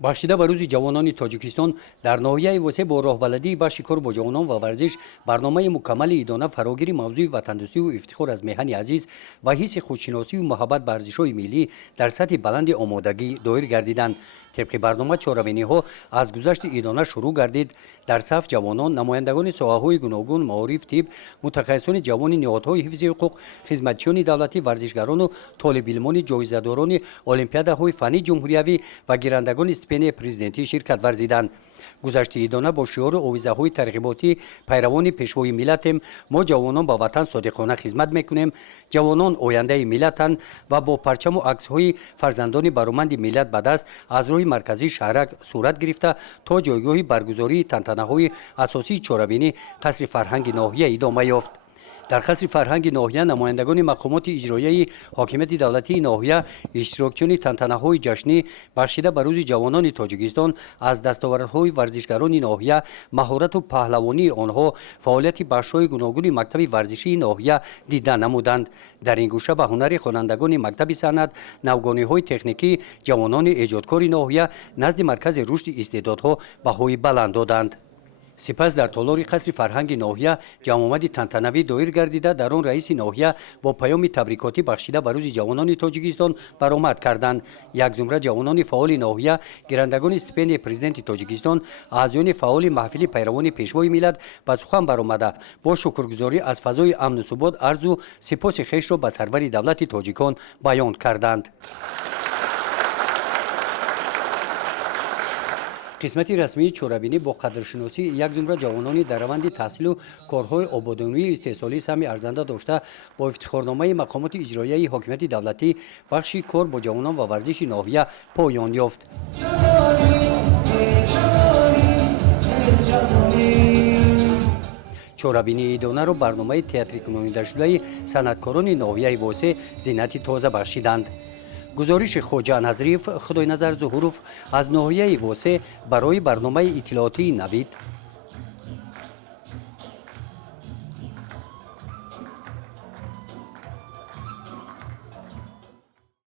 бахшида ба рӯзи ҷавонони тоҷикистон дар ноҳияи восеъ бо роҳбаландии бахши кор бо ҷавонон ва варзиш барномаи мукаммали идона фарогири мавзӯи ватандӯстиву ифтихор аз меҳани азиз ва ҳисси худшиносиву муҳаббат ба арзишҳои миллӣ дар сатҳи баланди омодагӣ доир гардиданд. طبق برنامه چهاربینی ها از گذشت ایدانه شروع گردید. در صف جوانان، نمایندگان ساحه‌های گوناگون، معارف، طب، متخصصان جوان نهادهای حفظ حقوق، خدمتچیان دولتی، ورزشکاران و طالب علمان جایزه‌داران المپیادهای فنی جمهوریوی و گیرندگان استیپендияи پرزیدنتی شرکت ورزیدند. گذشت ایدانه با شعار آویزه‌های ترغیباتی پیروان پیشوای ملتیم، ما جوانان با وطن صادقانه خدمت میکنیم. جوانان آینده ملتند و با پرچم و عکس‌های فرزندان برومند ملت به دست از روی مرکزی شهرک صورت گرفته تا جایگاه برگزاری تنتنه‌های اساسی چهاربینی قصر فرهنگ ناحیه ادامه یافت. در قصر فرهنگ ناحیه نمایندگان مقامات اجرایی حاکمیت دولتی ناحیه اشتراکچیان تنتنه‌های جشنی بخشیده به روز جوانان تاجیکستان از دستاوردهای ورزشکاران ناحیه، مهارت و پهلوانی آنها، فعالیت بخش‌های گوناگون مکتب ورزشی ناحیه دیده نمودند. در این گوشه به هنر خوانندگان مکتب صنعت، نوگانی‌های تکنیکی جوانان ایجادکار ناحیه نزد مرکز رشد استعدادها بهای بلند دادند. سپس در تالار قصر فرهنگ ناحیه جمع‌آمد تنتنوی دایر گردیده در آن رئیس ناحیه با پیام تبریکاتی بخشیده به روز جوانان تاجیکستان برآمد کردند. یک زمره جوانان فعال ناحیه، گیرندگان استیپендияи پرزیدنت تاجیکستان، اعضایان فعال محفل پیروان پیشوای ملت به سخن برآمده با شکرگزاری از فضای امن و ثبات عرض و سپاس خویش را به سرور دولت تاجیکان بیان کردند. قسمت رسمی چهاربینی با قدرشناسی یک زمره جوانان در روند تحصیل و کارهای آبادانی استحصالی سهم ارزنده داشته با افتخارنامه مقامات اجرایی حاکمیت دولتی بخش کار با جوانان و ورزش ناحیه پایان یافت. چهاربینی ایدانه را برنامه تئاتری کنونیده شده صنعتکاران ناحیه واسه زینت تازه بخشیدند. گزارش خواجه نظریف خدای نظر ظهوروف از ناحیه واسه برای برنامه اطلاعاتی نوید.